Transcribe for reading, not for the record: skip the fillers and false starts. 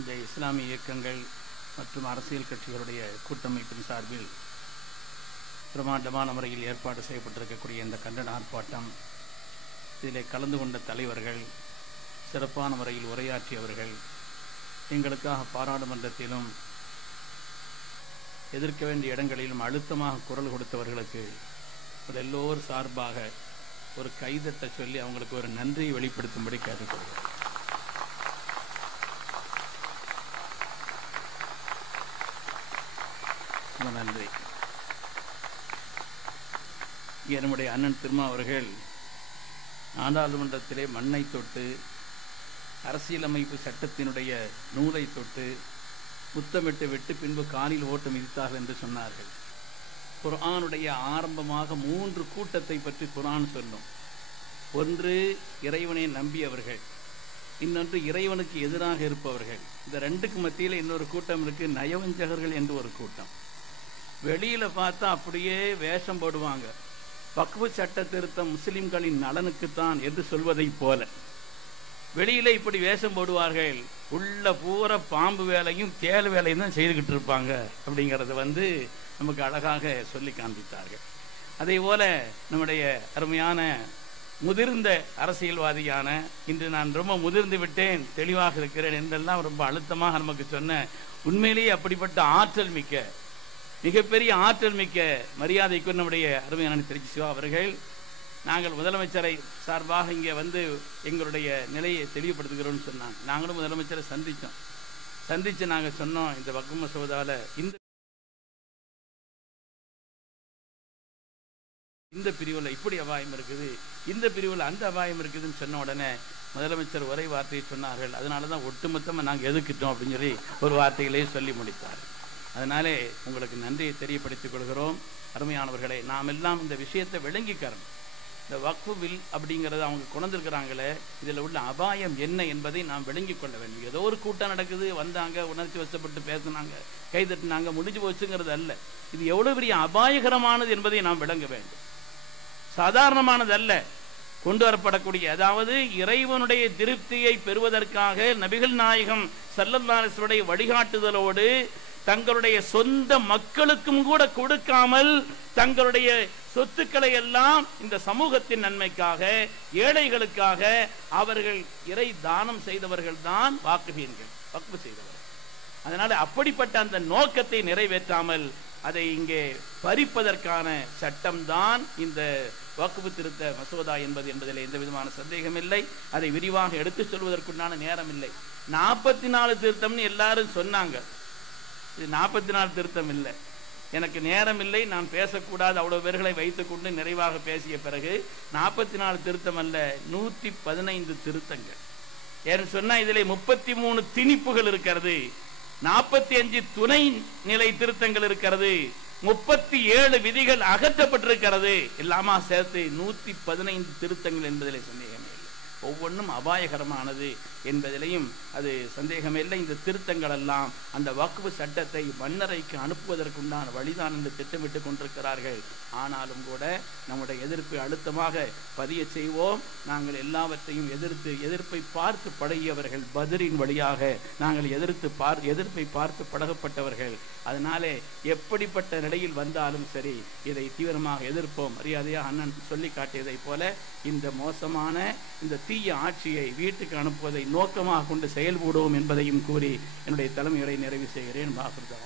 இந்த இஸ்லாமிய இயக்கங்கள் மற்றும் அரசியல் கட்சிகளுடைய கூட்டமைப்பின் சார்பில் பிரமாண்டமான முறையில் ஏற்பாடு செய்யப்பட்டிருக்கக்கூடிய இந்த கண்டன ஆர்ப்பாட்டம், இதில் கலந்து கொண்ட தலைவர்கள், சிறப்பான முறையில் உரையாற்றியவர்கள், எங்களுக்காக பாராளுமன்றத்திலும் எதிர்க்க வேண்டிய இடங்களிலும் அழுத்தமாக குரல் கொடுத்தவர்களுக்கு எல்லோரும் சார்பாக ஒரு கைதட்ட சொல்லி அவங்களுக்கு ஒரு நன்றியை வெளிப்படுத்தும்படி கேட்டுக்கொள்கிறேன். நன்றி. நம்முடைய அண்ணன் திருமா அவர்கள் நாடாளுமன்றத்திலே மண்ணை தொட்டு அரசியலமைப்பு சட்டத்தினுடைய நூலை தொட்டு முத்தமிட்டு விட்டு பின்பு காலில் ஓட்டு மிதித்தார்கள் என்று சொன்னார்கள். குர்ஆனுடைய ஆரம்பமாக 3 கூட்டத்தை பற்றி குர்ஆன் சொல்லும். ஒன்று இறைவனை நம்பியவர்கள், இன்னொன்று இறைவனுக்கு எதிராக இருப்பவர்கள். இந்த ரெண்டுக்கு மத்தியில் இன்னொரு கூட்டம் இருக்கு, நயவஞ்சகர்கள் என்று ஒரு கூட்டம். வெளியில பார்த்தா அப்படியே வேஷம் போடுவாங்க, வக்ஃபு சட்ட திருத்தம் முஸ்லிம்களின் நலனுக்குத்தான் என்று சொல்வதை போல வெளியில இப்படி வேஷம் போடுவார்கள். உள்ள பூரா பாம்பு வேலையும் தேல் வேலையும் தான் செய்துக்கிட்டு இருப்பாங்க. அப்படிங்கிறத நமக்கு அழகாக சொல்லி காண்பித்தார்கள். அதே போல நம்முடைய அருமையான முதிர்ந்த அரசியல்வாதியான, இன்று நான் ரொம்ப முதிர்ந்து விட்டேன், தெளிவாக இருக்கிறேன் என்றெல்லாம் ரொம்ப அழுத்தமாக நமக்கு சொன்ன, உண்மையிலேயே அப்படிப்பட்ட ஆற்றல் மிக்க, மிகப்பெரிய ஆற்றல் மிக்க மரியாதைக்கு நம்முடைய அருமையான திருச்சி சிவா அவர்கள், நாங்கள் முதலமைச்சரை சார்பாக இங்கே எங்களுடைய நிலையை தெளிவுபடுத்துகிறோம்னு சொன்னாங்க. நாங்களும் முதலமைச்சரை சந்திச்சு நாங்கள் சொன்னோம், இந்த வக்ஃப் மசோதாவில் இந்த பிரிவில் இப்படி அபாயம் இருக்குது, இந்த பிரிவில் அந்த அபாயம் இருக்குதுன்னு சொன்ன உடனே முதலமைச்சர் ஒரே வார்த்தையை சொன்னார்கள். அதனால தான் ஒட்டுமொத்தமாக நாங்கள் எதுக்கிட்டோம் அப்படின்னு சொல்லி ஒரு வார்த்தைகளே சொல்லி முடித்தார். அதனாலே உங்களுக்கு நன்றியை தெரியப்படுத்திக் கொள்கிறோம். அருமையானவர்களே, நாம் எல்லாம் இந்த விஷயத்தை விளங்கிக்கிறோம். இந்த வக்ஃபு பில் அப்படிங்கிறத அவங்க கொண்டிருக்கிறாங்களே, இதில் உள்ள அபாயம் என்ன என்பதை நாம் விளங்கி கொள்ள வேண்டும். ஏதோ ஒரு கூட்டம் நடக்குது, வந்தாங்க, உணர்ச்சி வசப்பட்டு பேசினாங்க, கைதட்டினாங்க, முடிஞ்சு போச்சுங்கிறது அல்ல. இது எவ்வளவு பெரிய அபாயகரமானது என்பதை நாம் விளங்க வேண்டும். சாதாரணமானது அல்ல. கொண்டு வரப்படக்கூடிய, அதாவது இறைவனுடைய திருப்தியை பெறுவதற்காக நபிகள் நாயகம் ஸல்லல்லாஹு அலைஹி வஸல்லம் வழிகாட்டுதலோடு தங்களுடைய சொந்த மக்களுக்கும் கூட கொடுக்காமல் தங்களுடைய சொத்துக்களை எல்லாம் இந்த சமூகத்தின் நன்மைக்காக, ஏழைகளுக்காக அவர்கள் இறை தானம் செய்தவர்கள் தான் வாக்குவீன்கள், வக்ஃபு செய்தவர்கள். அதனால அப்படிப்பட்ட அந்த நோக்கத்தை நிறைவேற்றாமல் அதை இங்கே பறிப்பதற்கான சட்டம்தான் இந்த வக்ஃபு திருத்த மசோதா என்பதில் எந்த விதமான சந்தேகம் இல்லை. அதை விரிவாக எடுத்து சொல்வதற்குண்டான நேரம் இல்லை. 44 திருத்தம்னு எல்லாரும் சொன்னாங்க. இது 44 திருத்தம் இல்லை. எனக்கு நேரம் இல்லை, நான் பேசக்கூடாது, அவ்வளவு பேர்களை வைத்துக்கொண்டு நிறைவாக பேசிய பிறகு 44 திருத்தம் அல்ல, 115 திருத்தங்கள். ஏன்னு சொன்னா இதில் 33 திணிப்புகள் இருக்கிறது, 45 துணை நிலை திருத்தங்கள் இருக்கிறது, 37 விதிகள் அகற்றப்பட்டிருக்கிறது. எல்லாமா சேர்த்து 115 திருத்தங்கள் என்பதிலே சந்தேகமே இல்லை. ஒவ்வொன்றும் அபாயகரமானது என்பதிலையும் அது சந்தேகமே இல்லை. இந்த திருத்தங்கள் எல்லாம் அந்த வக்ஃபு சட்டத்தை மன்னரைக்கு அனுப்புவதற்குண்டான வழிதான் என்று திட்டமிட்டு கொண்டிருக்கிறார்கள். ஆனாலும் கூட நம்முடைய எதிர்ப்பை அழுத்தமாக பதிய செய்வோம். நாங்கள் எல்லாவற்றையும் எதிர்ப்பை பார்த்து பழகியவர்கள், பத்ரின் வழியாக நாங்கள் எதிர்ப்பை பார்த்து பழகப்பட்டவர்கள். அதனாலே எப்படிப்பட்ட நிலையில் வந்தாலும் சரி இதை தீவிரமாக எதிர்ப்போம். மரியாதையாக அண்ணன் சொல்லி காட்டியதை போல இந்த மோசமான இந்த தீய ஆட்சியை வீட்டுக்கு அனுப்புவதை நோக்கமாக கொண்டு செயல்படுவோம் என்பதையும் கூறி என்னுடைய தலைமையை நிறைவு செய்கிறேன். பாகிருதா.